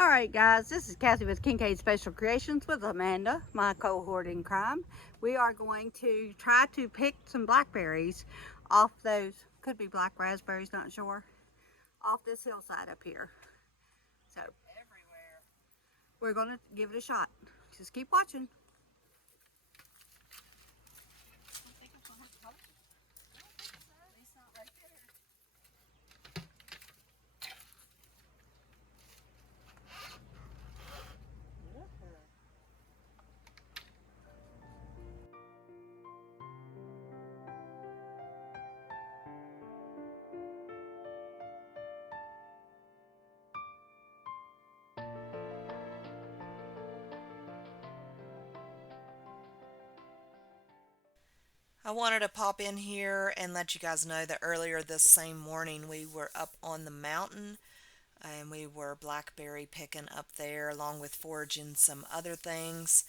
Alright guys, this is Kathy with Kincaid Special Creations with Amanda, my cohort in crime. We are going to try to pick some blackberries off those, could be black raspberries, not sure, off this hillside up here. So, everywhere. We're going to give it a shot. Just keep watching. I wanted to pop in here and let you guys know that earlier this same morning we were up on the mountain and we were blackberry picking up there along with foraging some other things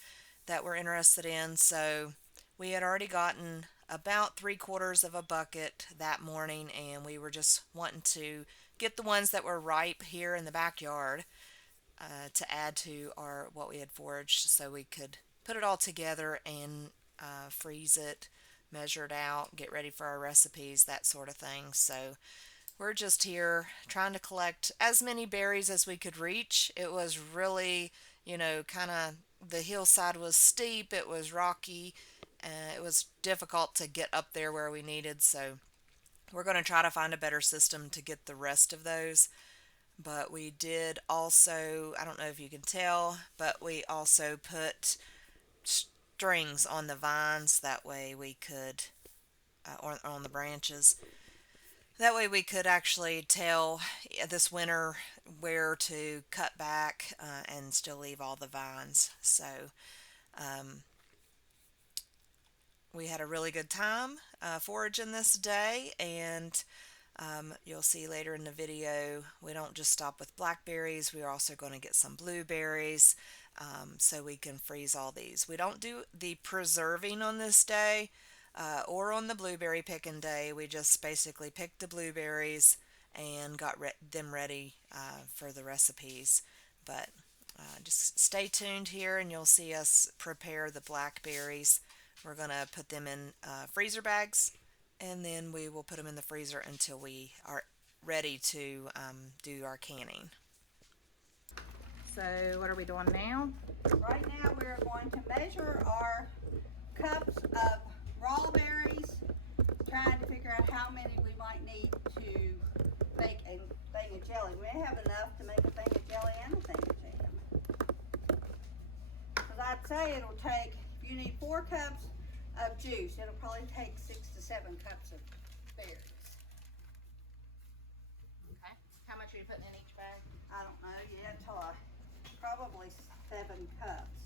that we're interested in. So we had already gotten about 3/4 of a bucket that morning and we were just wanting to get the ones that were ripe here in the backyard to add to our what we had foraged so we could put it all together and freeze it, measure it out, get ready for our recipes, that sort of thing. So we're just here trying to collect as many berries as we could reach. It was really, kind of the hillside was steep, it was rocky, it was difficult to get up there where we needed. So we're going to try to find a better system to get the rest of those. But we did also, I don't know if you can tell, but we also put strings on the vines that way we could, or on the branches. That way we could actually tell this winter where to cut back and still leave all the vines. So um, we had a really good time foraging this day, and you'll see later in the video we don't just stop with blackberries, we're also going to get some blueberries so we can freeze all these. We don't do the preserving on this day or on the blueberry picking day. We just basically picked the blueberries and got them ready for the recipes. But just stay tuned here and you'll see us prepare the blackberries. We're going to put them in freezer bags and then we will put them in the freezer until we are ready to do our canning. So what are we doing now? Right now we're going to measure our cups of raw berries, trying to figure out how many we might need to make a thing of jelly. We have enough to make a thing of jelly and a thing of jam. Because I'd say it'll take, if you need 4 cups of juice, it'll probably take 6 to 7 cups of berries. Okay. How much are you putting in each bag? I don't know yet until probably 7 cups.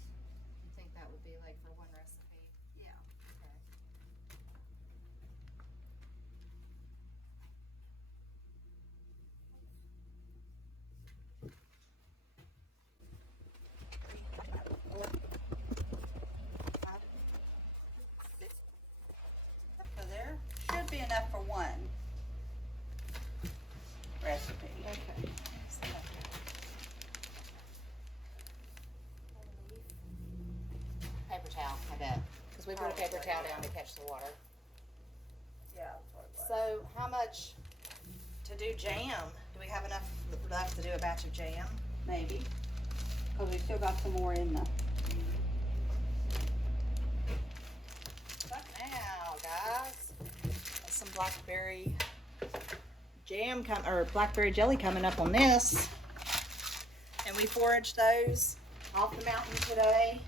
You think that would be like for one recipe? Yeah. Okay. So there should be enough for one recipe. Okay. Paper towel, I bet. Because we put a paper towel down to catch the water. Yeah, that's what it was. So how much to do jam? Do we have enough left to do a batch of jam? Maybe. Because we still got some more in the. But now, guys, some blackberry jam or blackberry jelly coming up on this. And we foraged those off the mountain today.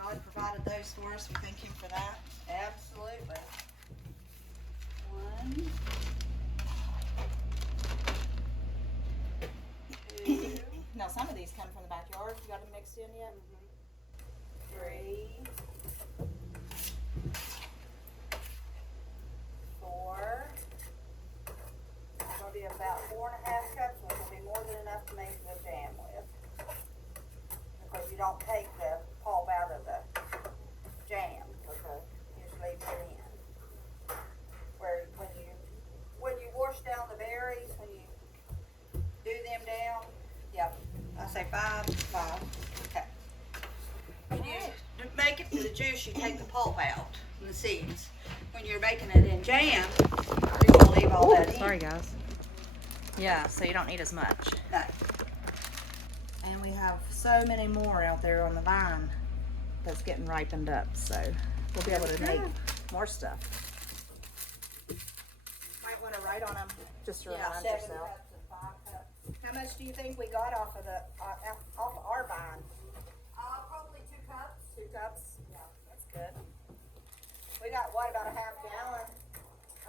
God provided those for us. We thank him for that. Absolutely. 1, 2, Now some of these come from the backyard. You got them mixed in yet? 3, 4. It's going to be about 4.5 cups, which will be more than enough to make the jam with. Because you don't take the pulp out of the jam. Okay. You just leave it in. Where when you wash down the berries, when you do them down, yeah, a juice, you take the pulp out and the seeds. When you're making it in jam, you're gonna leave all that in. Sorry, guys. Yeah, so you don't need as much. No. And we have so many more out there on the vine that's getting ripened up, so we'll be able to make more stuff. Might want to write on them just to remind 7 yourself. cups and 5 cups. How much do you think we got off of our vine? Probably 2 cups. 2 cups? Yeah, that's good. We got, what, about a half gallon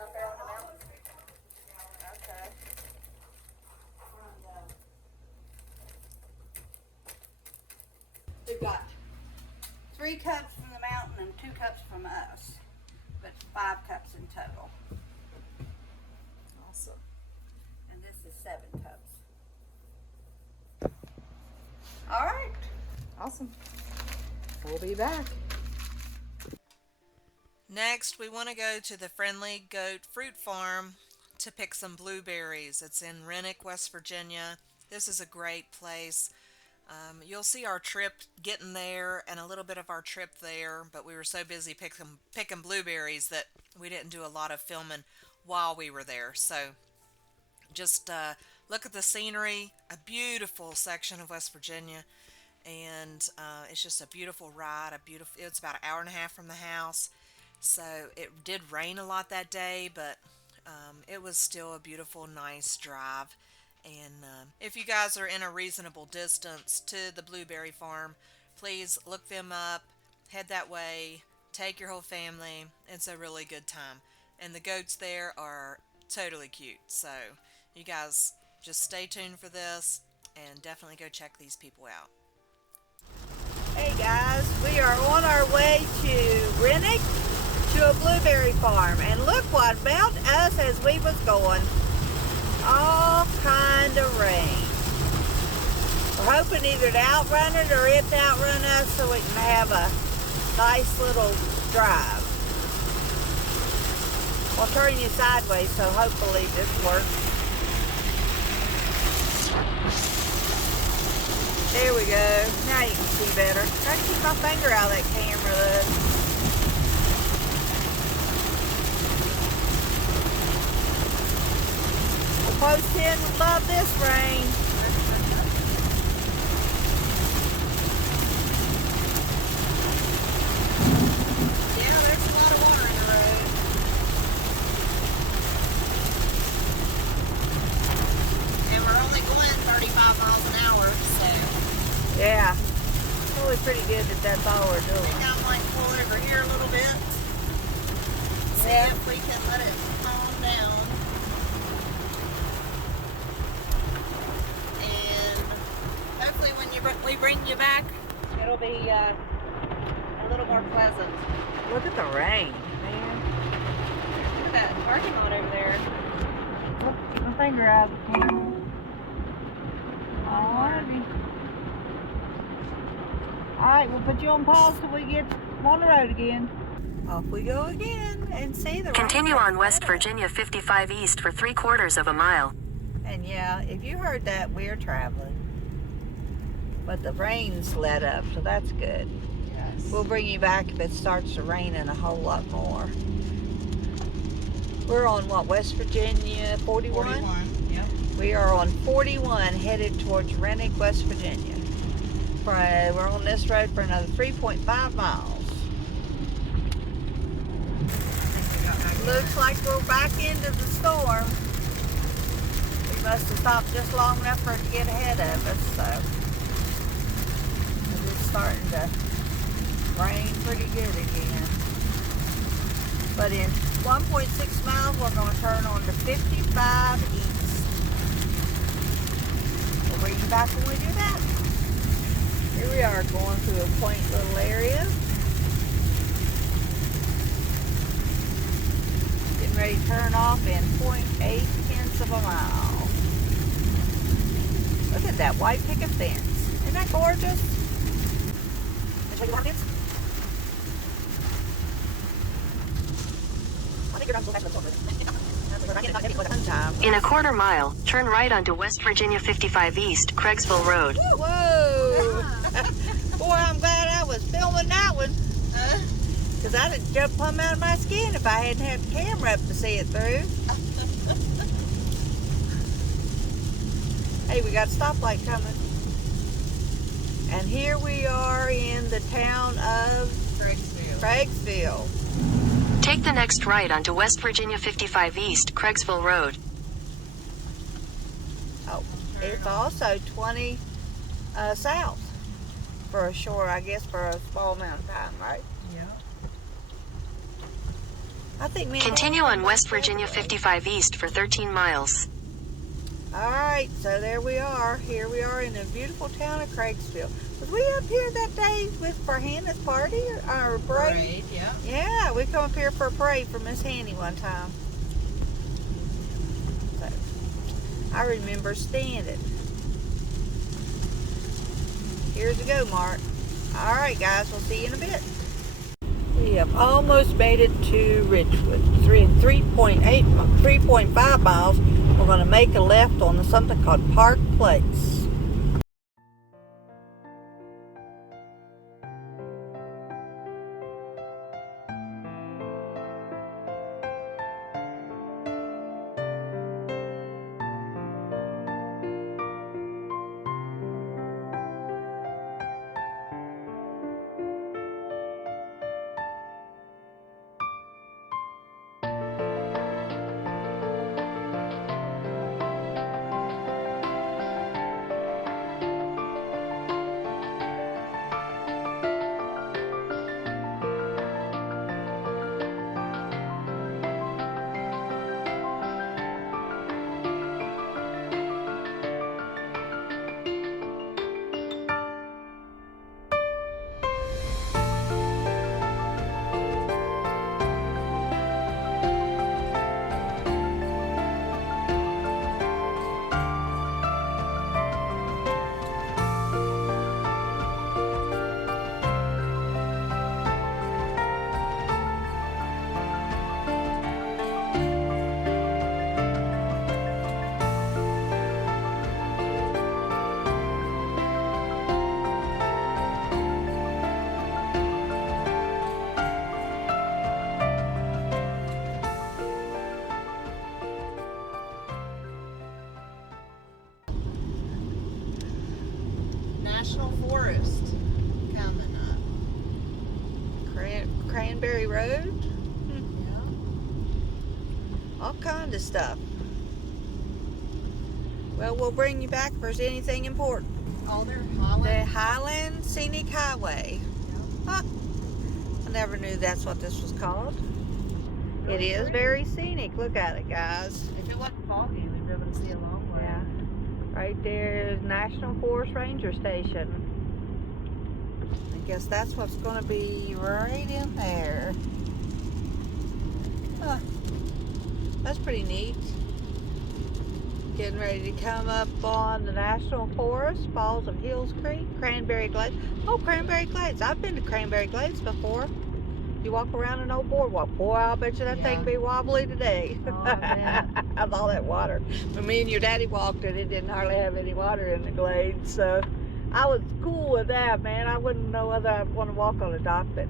up there on the mountain? Okay. We've got 3 cups from the mountain and 2 cups from us, but 5 cups in total. Awesome. And this is 7 cups. All right. Awesome. We'll be back. Next, we want to go to the Friendly Goat Fruit Farm to pick some blueberries. It's in Rennick, West Virginia. This is a great place. You'll see our trip getting there and a little bit of our trip there, but we were so busy picking blueberries that we didn't do a lot of filming while we were there. So just look at the scenery, a beautiful section of West Virginia, and it's just a beautiful ride. It's about an hour and a half from the house. So it did rain a lot that day, but it was still a beautiful, nice drive. And if you guys are in a reasonable distance to the blueberry farm, please look them up, head that way, take your whole family. It's a really good time. And the goats there are totally cute. So you guys just stay tuned for this and definitely go check these people out. Hey guys, we are on our way to Rennick to a blueberry farm, and look what met us as we was going. All kind of rain. We're hoping either to outrun it or it to outrun us so we can have a nice little drive. We'll turn you sideways, so hopefully this works. There we go. Now you can see better. Try to keep my finger out of that camera though. Post 10 would love this rain. Yeah, there's a lot of water in the road. And we're only going 35 miles an hour, so Yeah, it's really pretty good that that's all we're I think doing. I might pull over here a little bit. See if we can let it calm down. Hopefully when we bring you back, it'll be a little more pleasant. Look at the rain, man. Look at that parking lot over there. Keep my finger out of the camera. Alrighty. Alright, we'll put you on pause till we get on the road again. Off we go again and see the Continue rain. on West Virginia 55 East for 3/4 of a mile. And yeah, if you heard that, we're traveling. But the rain's let up, so that's good. Yes. We'll bring you back if it starts to rain and a whole lot more. We're on what, West Virginia 41? 41, yep. We are on 41 headed towards Rennick, West Virginia. We're on this road for another 3.5 miles. Looks like we're back into the storm. We must have stopped just long enough for it to get ahead of us, so. It's starting to rain pretty good again. But in 1.6 miles, we're going to turn on to 55 east. We'll bring you back when we do that. Here we are going through a quaint little area. Getting ready to turn off in 0.8 of a mile. Look at that white picket fence. Isn't that gorgeous? Show you the fence? I think you're not supposed to In a 1/4 mile, turn right onto West Virginia 55 East, Craigsville Road. Whoa! Boy, I'm glad I was filming that one. Because I'd have jumped plumb out of my skin if I hadn't had the camera up to see it through. Hey, we got a stoplight coming. And here we are in the town of Craigsville. Take the next right onto West Virginia 55 East, Craigsville Road. Oh, it's also 20 south for a short, I guess, for a small amount of time, right? Yeah. I think me. Continue on West Virginia 55 East for 13 miles. All right, so there we are. Here we are in the beautiful town of Craigsville. Was we up here that day for Hannah's party or parade? Yeah. Yeah, we come up here for a parade for Miss Hanny one time. So, I remember standing. Here's the go, Mark. All right, guys, we'll see you in a bit. We have almost made it to Ridgewood. 3.5 miles. We're going to make a left on something called Park Place. National Forest coming up. Cranberry Road. Yeah. All kind of stuff. Well, we'll bring you back if there's anything important. Oh, they're The Holland. Highland Scenic Highway. Huh. I never knew that's what this was called. It is very scenic. Look at it, guys. If it wasn't foggy, we'd be able to see a long way. Yeah. Right there is National Forest Ranger Station. I guess that's what's going to be right in there. Huh. That's pretty neat. Getting ready to come up on the National Forest, Falls of Hills Creek, Cranberry Glades. Oh, Cranberry Glades. I've been to Cranberry Glades before. You walk around an old boardwalk. Boy, I'll bet you that thing be wobbly today. Oh, I bet. Of all that water. When me and your daddy walked it, it didn't hardly have any water in the glades. So I was cool with that, man. I wouldn't know whether I'd want to walk on a dock that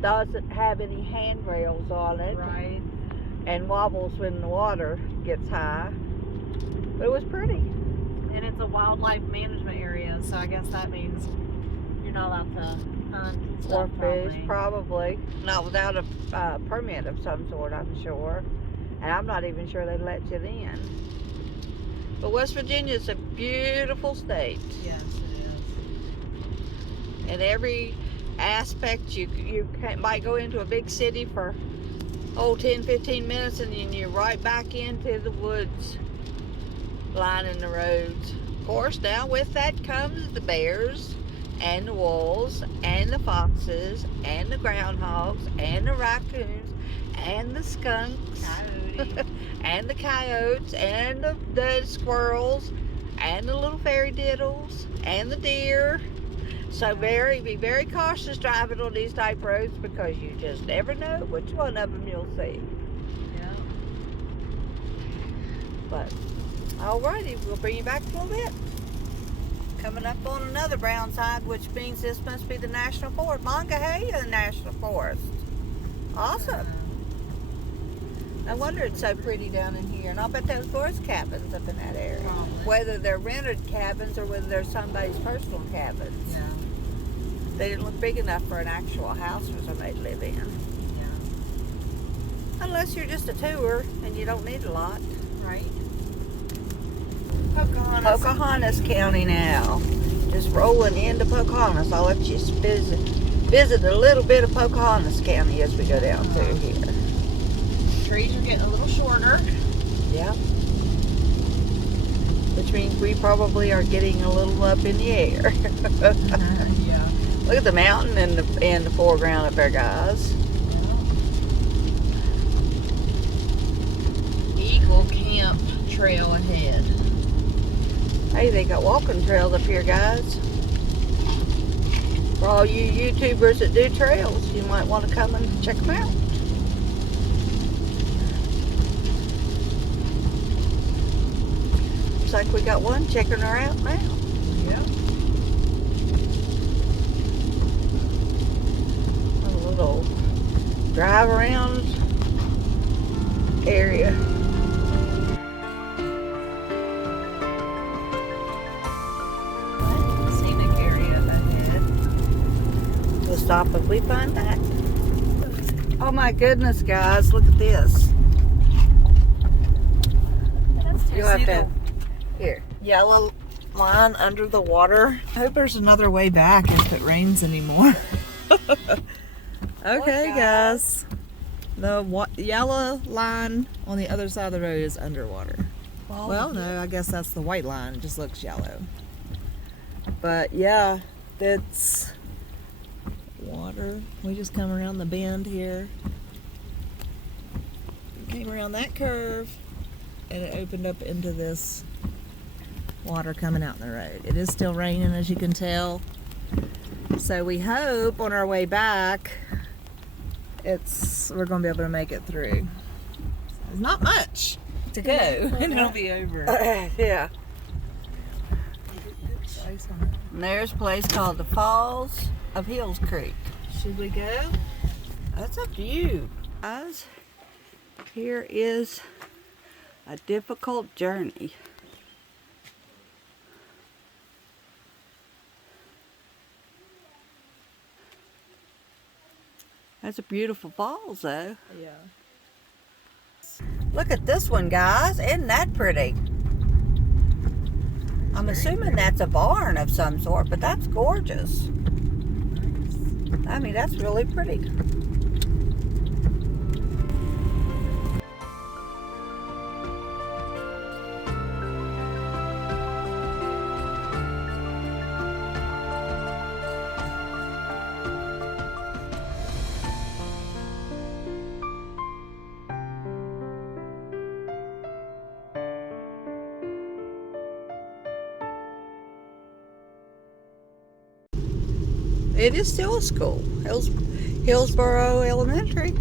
doesn't have any handrails on it. Right. And wobbles when the water gets high. But it was pretty. And it's a wildlife management area, so I guess that means you're not allowed to hunt and Or stuff, fish, probably. Not without a permit of some sort, I'm sure. And I'm not even sure they'd let you in. But West Virginia is a beautiful state. Yes, it is. In every aspect, you might go into a big city for 10-15 minutes and then you're right back into the woods lining the roads. Of course, now with that comes the bears and the wolves and the foxes and the groundhogs and the raccoons and the skunks and the coyotes and the squirrels and the little fairy diddles and the deer. So be very cautious driving on these type roads because you just never know which one of them you'll see. Yeah. But alrighty, we'll bring you back in a little bit. Coming up on another brown side, which means this must be the National Forest. Monongahela National Forest. Awesome. No wonder it's so pretty down in here. And I'll bet there's forest cabins up in that area. Probably. Whether they're rented cabins or whether they're somebody's personal cabins. Yeah. They didn't look big enough for an actual house for somebody to live in. Yeah. Unless you're just a tour and you don't need a lot. Right. Pocahontas County now. Just rolling into Pocahontas. I'll let you visit a little bit of Pocahontas County as we go down through here. Trees are getting a little shorter. Yeah. Which means we probably are getting a little up in the air. Yeah. Look at the mountain in the foreground up there, guys. Eagle Camp Trail ahead. Hey, they got walking trails up here, guys. For all you YouTubers that do trails, you might want to come and check them out. Looks like we got one checking her out now. Yeah. A little drive around area. Scenic area ahead. We'll stop if we find that. Oh my goodness, guys, look at this. You'll have to, here. Yellow line under the water. I hope there's another way back if it rains anymore. Okay, guys. The yellow line on the other side of the road is underwater. Well, no, I guess that's the white line. It just looks yellow. But yeah, that's water. We just come around the bend here. Came around that curve and it opened up into this water coming out in the road. It is still raining, as you can tell. So we hope on our way back we're going to be able to make it through. There's not much to go and it'll be over. Yeah. And there's a place called the Falls of Hills Creek. Should we go? That's up to you. Guys, here is a difficult journey. That's a beautiful falls, though. Yeah. Look at this one, guys. Isn't that pretty? I'm assuming that's a barn of some sort, but that's gorgeous. I mean, that's really pretty. It is still a school. Hillsboro Elementary.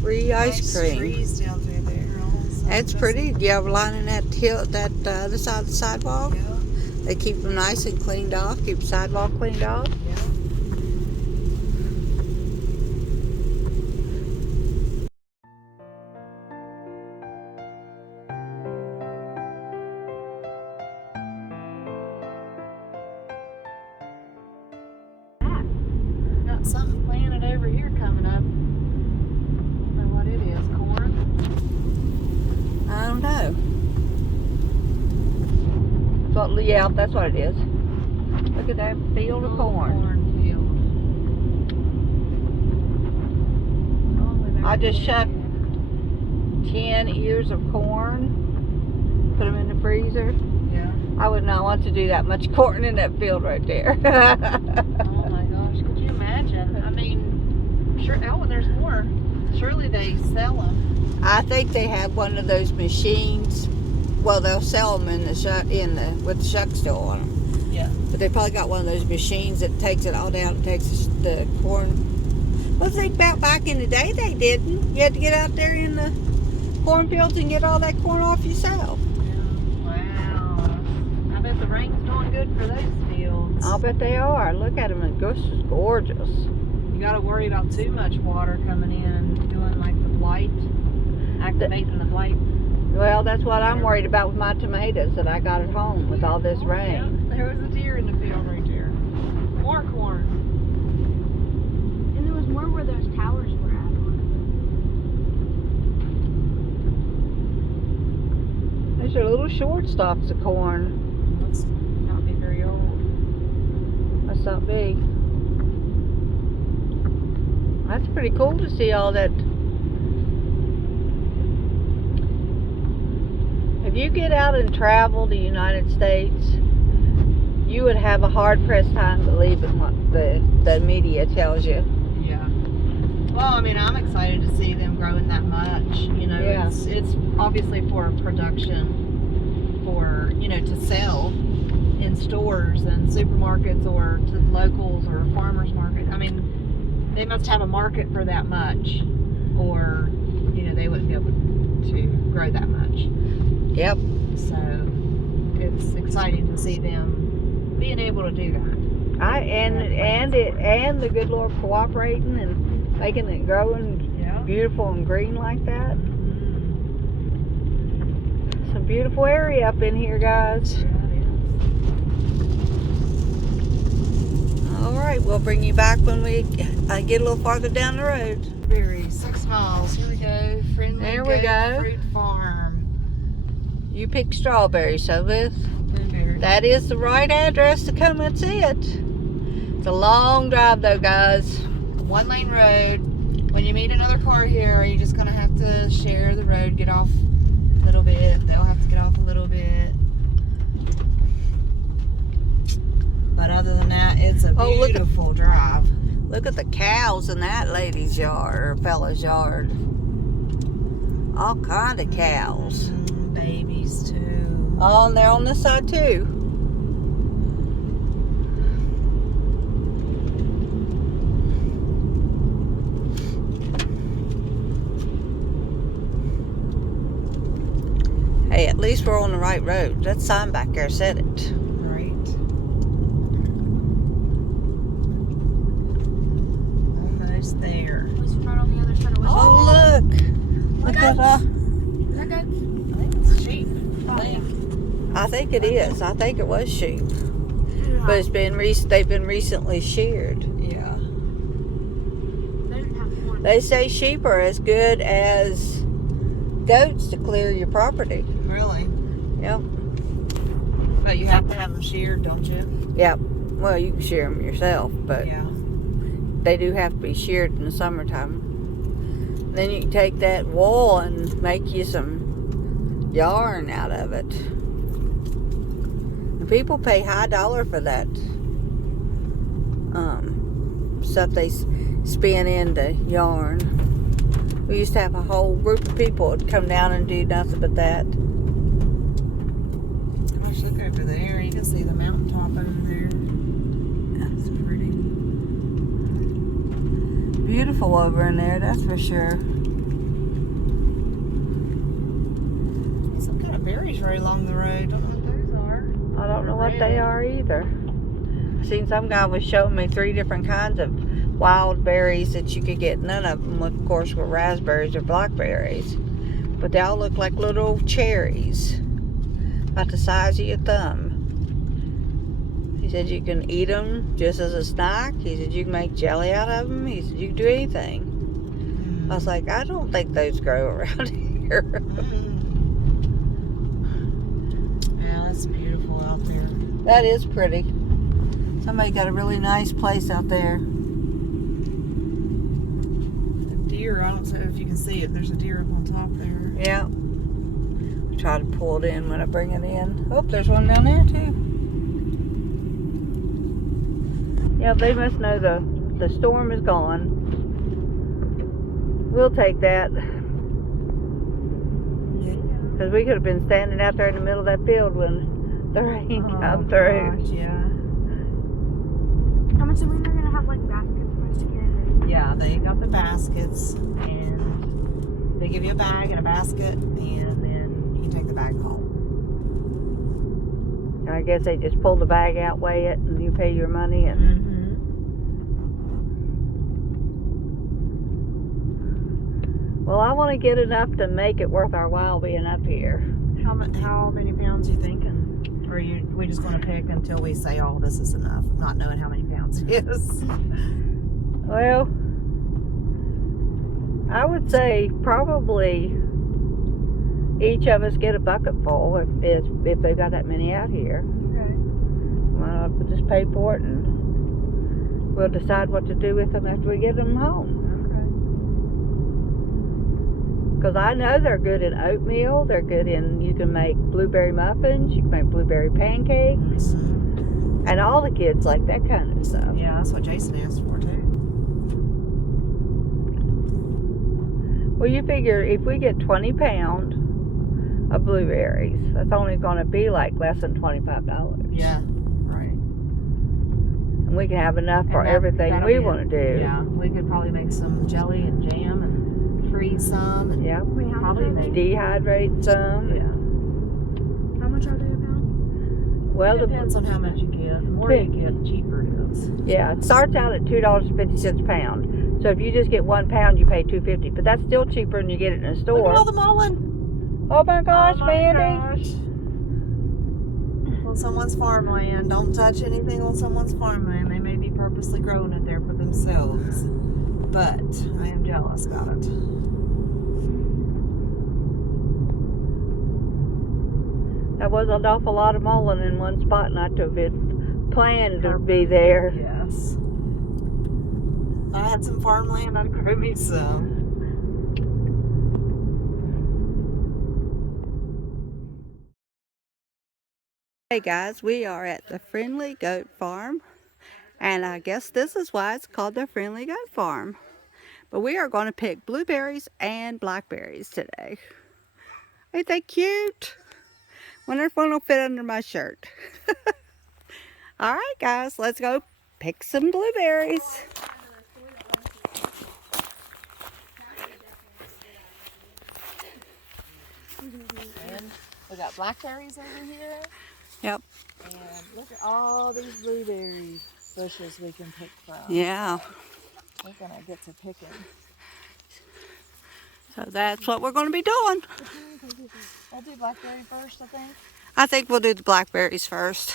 Free ice cream. Trees down through there. That's pretty. Yeah, lining that hill, that other side of the sidewalk. Yeah. They keep them nice and cleaned off. Keep the sidewalk cleaned off. Yeah. Got something planted over here coming up. I don't know what it is. Corn? I don't know. So, yeah, that's what it is. Look at that field of corn. Cornfield. I just shucked 10 ears of corn, put them in the freezer. Yeah. I would not want to do that much corn in that field right there. Oh my gosh, could you imagine? I mean, sure. Oh, and there's more. Surely they sell them. I think they have one of those machines. Well, they'll sell them in the with the shuck still on them. Yeah. But they probably got one of those machines that takes it all down and takes the corn. Well, think about back in the day, they didn't. You had to get out there in the cornfields and get all that corn off yourself. Wow. I bet the rain's doing good for those fields. I'll bet they are. Look at them. This is gorgeous. You got to worry about too much water coming in and doing like the blight, activating the blight. Well, that's what I'm worried about with my tomatoes that I got at home with all this rain. Yeah, there was a deer in the field right there. More corn. And there was more where those towers were at. Those are little short stalks of corn. Let's not be very old. That's not big. That's pretty cool to see all that. If you get out and travel the United States, you would have a hard-pressed time believing what the media tells you. Yeah. Well, I mean, I'm excited to see them growing that much. You know, Yeah. it's obviously for production, for, you know, to sell in stores and supermarkets or to locals or farmers market. I mean, they must have a market for that much, or, you know, they wouldn't be able to grow that much. Yep. So it's exciting to see them being able to do that. And the good Lord cooperating and making it growing Yeah. beautiful and green like that. Mm-hmm. It's a beautiful area up in here, guys. All right, we'll bring you back when we get a little farther down the road. Berry, 6 miles. Here we go. Friendly There we Goat go. Fruit Farm. You picked strawberries, so this. Blueberry. That is the right address to come and see it. It's a long drive though, guys. 1-lane road. When you meet another car here, you're just gonna have to share the road, get off a little bit. They'll have to get off a little bit. But other than that, it's a Oh, look at- beautiful drive. Look at the cows in that lady's yard or fella's yard. All kind of cows. Babies too. Oh, and they're on this side too. Hey, at least we're on the right road. That sign back there said it. Right. Almost there. At least we're not on the other side of West. Oh, look. Look at that. Is that good? I think it's sheep. I think. I think it is. I think it was sheep. But it's been they've been recently sheared. Yeah. They didn't have corn. They say sheep are as good as goats to clear your property. Really? Yep. But you have to have them sheared, don't you? Yep. Well, you can shear them yourself, but Yeah. they do have to be sheared in the summertime. Then you can take that wool and make you some yarn out of it. And people pay high dollar for that stuff they spin into yarn. We used to have a whole group of people that would come down and do nothing but that. Gosh, look over there. You can see the mountaintop over there. That's pretty. Beautiful over in there, that's for sure. Some kind of berries right along the road. Don't know what those are. I don't know what they are either. I seen some guy was showing me 3 different kinds of wild berries that you could get. None of them, of course, were raspberries or blackberries. But they all look like little cherries. About the size of your thumb. He said you can eat them just as a snack. He said you can make jelly out of them. He said you can do anything. I was like, I don't think those grow around here. Yeah, that's beautiful out there. That is pretty. Somebody got a really nice place out there. The deer, I don't know if you can see it. There's a deer up on top there. Yeah. Try to pull it in when I bring it in. Oh, there's one down there too. Yeah, they must know the storm is gone. We'll take that. Because we could have been standing out there in the middle of that field when the rain come through. Gosh, yeah. I'm assuming they're gonna have like baskets for us to carry. Yeah, they got the baskets, and They give you a bag and a basket, and then you can take the bag home. I guess they just pull the bag out, weigh it, and you pay your money. And well, I want to get enough to make it worth our while being up here. How many pounds you thinking? Or we just going to pick until we say, oh, this is enough, not knowing how many pounds it is? Well, I would say probably each of us get a bucket full if they've got that many out here. Okay. Well, we'll just pay for it and we'll decide what to do with them after we get them home. Because I know they're good in oatmeal. They're good in, you can make blueberry muffins. You can make blueberry pancakes. And all the kids like that kind of stuff. Yeah, that's what Jason asked for too. Well, you figure if we get 20 pounds of blueberries, that's only going to be like less than $25. Yeah, right. And we can have enough for everything we want to do. Yeah, we could probably make some jelly and jam and freeze some. And yeah, Wait, how probably much are make. they? Dehydrate some. Yeah. How much are they a pound? Well, It depends on how much you get. The more you get, the cheaper it is. yeah, it starts out at $2.50 a pound. So if you just get 1 pound, you pay $2.50. But that's still cheaper than you get it in a store. Look at all the mullen. Oh my gosh, Mandy! Gosh. On someone's farmland. Don't touch anything on someone's farmland. They may be purposely growing it there for themselves. But I am jealous about it. That was an awful lot of mullein in one spot, and I took it planned to be there. Yes. If I had some farmland, I'd grow me some. Hey guys, we are at the Friendly Goat Farm, and I guess this is why it's called the Friendly Goat Farm. But we are going to pick blueberries and blackberries today. Ain't they cute? Wonder if one will fit under my shirt. Alright guys, let's go pick some blueberries. And we got blackberries over here. Yep. And look at all these blueberry bushes we can pick from. Yeah. We're going to get to picking. So that's what we're going to be doing. We'll do blackberry first, I think. I think we'll do the blackberries first.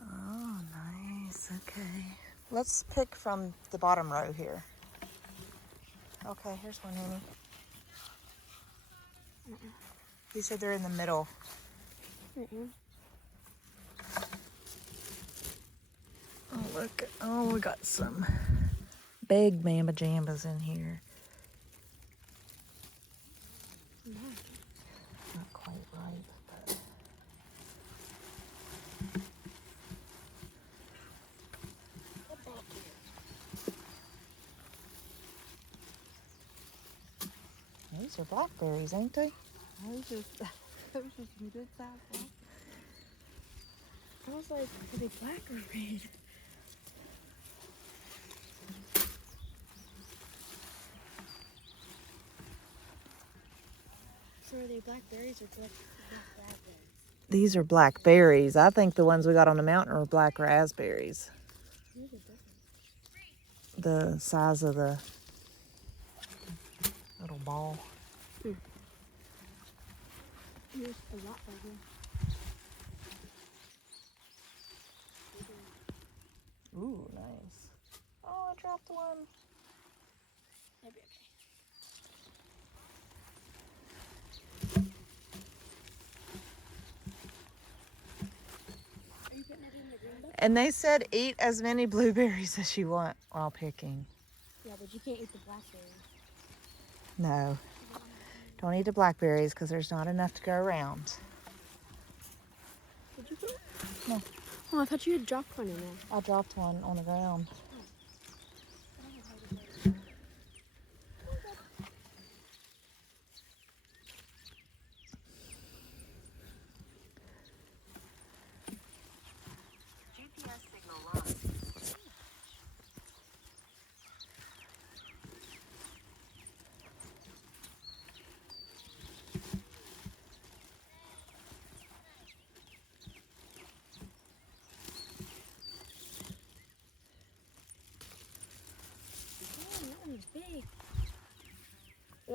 Oh, nice. Okay. Let's pick from the bottom row here. Okay, here's one, Amy. You said they're in the middle. Oh, look. Oh, we got some big mamba jambas in here. Not quite right, but... These are blackberries, ain't they? Those are some good size ones. I was like, are they black or red? So are they blackberries or black raspberries? These are blackberries. I think the ones we got on the mountain are black raspberries. These are different. The size of the little ball. Here's a lot bigger. Ooh, nice. Oh, I dropped one. That'd be okay. Are you putting it in the green book? And they said eat as many blueberries as you want while picking. Yeah, but you can't eat the blackberries. No. Don't eat the blackberries because there's not enough to go around. Did you put it? No. Oh, I thought you had dropped one in there. I dropped one on the ground. GPS signal lost.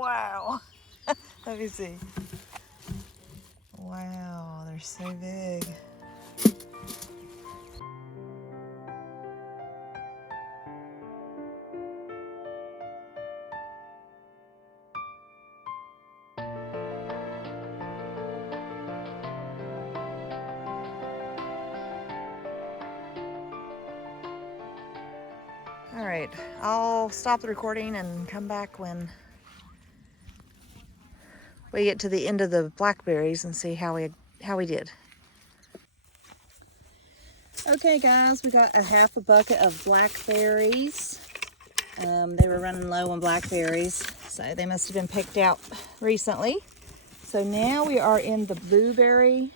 Wow. Let me see. Wow, they're so big. All right, I'll stop the recording and come back when we get to the end of the blackberries and see how we did. Okay guys, we got a half a bucket of blackberries. They were running low on blackberries, so they must have been picked out recently. So now we are in the blueberry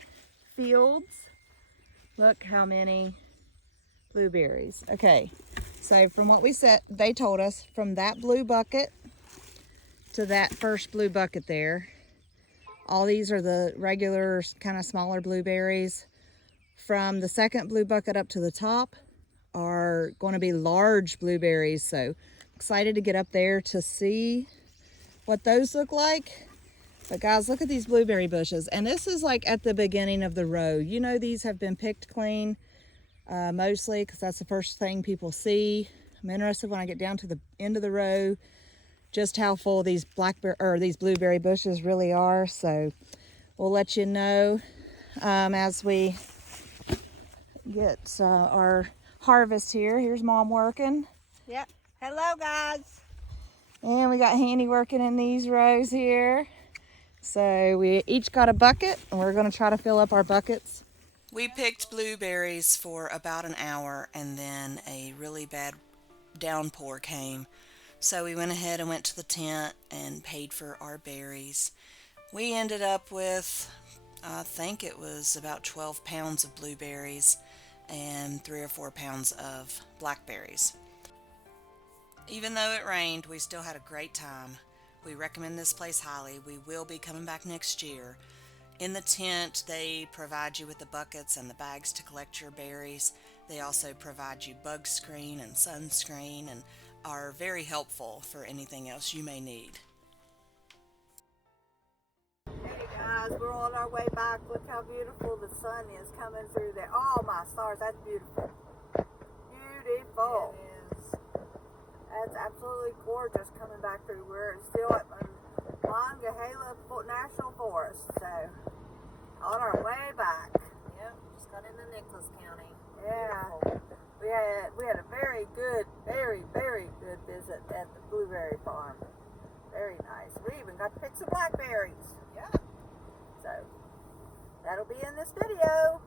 fields. Look how many blueberries. Okay, so from what we said, they told us from that blue bucket to that first blue bucket there, all these are the regular kind of smaller blueberries. From the second blue bucket up to the top are going to be large blueberries. So excited to get up there to see what those look like. But guys, look at these blueberry bushes. And this is like at the beginning of the row. You know, these have been picked clean mostly because that's the first thing people see. I'm interested when I get down to the end of the row just how full these these blueberry bushes really are. So we'll let you know as we get our harvest here. Here's Mom working. Yep. Hello, guys. And we got Handy working in these rows here. So we each got a bucket, and we're going to try to fill up our buckets. We picked blueberries for about an hour, and then a really bad downpour came. So we went ahead and went to the tent and paid for our berries. We ended up with, I think it was about 12 pounds of blueberries and 3 or 4 pounds of blackberries. Even though it rained, we still had a great time. We recommend this place highly. We will be coming back next year. In the tent, they provide you with the buckets and the bags to collect your berries. They also provide you bug screen and sunscreen and are very helpful for anything else you may need. Hey guys, we're on our way back. Look how beautiful the sun is coming through there. Oh my stars, that's beautiful. Beautiful. It is. That's absolutely gorgeous coming back through. We're still at Monongahela National Forest, so on our way back. Yep, just got into Nicholas County. Yeah. We had a very good visit at the blueberry farm. Very nice. We even got to pick some blackberries. Yeah. So that'll be in this video.